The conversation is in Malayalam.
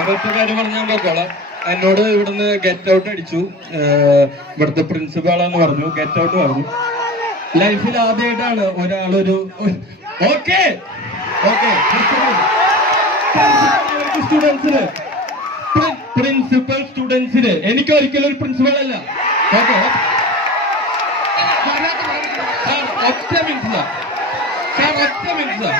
ഒരൊറ്റ കാര്യം പറഞ്ഞാൽ പോക്കോളാം. എന്നോട് ഇവിടുന്ന് ഗെറ്റ് ഔട്ട് അടിച്ചു. ഇവിടുത്തെ പ്രിൻസിപ്പാളാന്ന് പറഞ്ഞു, ഗെറ്റ് ഔട്ട് പറഞ്ഞു. ലൈഫിൽ ആദ്യമായിട്ടാണ് ഒരാളൊരു ഓക്കെ സ്റ്റുഡൻസിന് പ്രിൻസിപ്പൽ സ്റ്റുഡൻസിന് എനിക്ക് ഒരിക്കലും ഒരു പ്രിൻസിപ്പൾ അല്ല. ഓക്കെ ഒറ്റ മിനിറ്റ് സാർ, ഒറ്റ മിനിറ്റ് സാർ.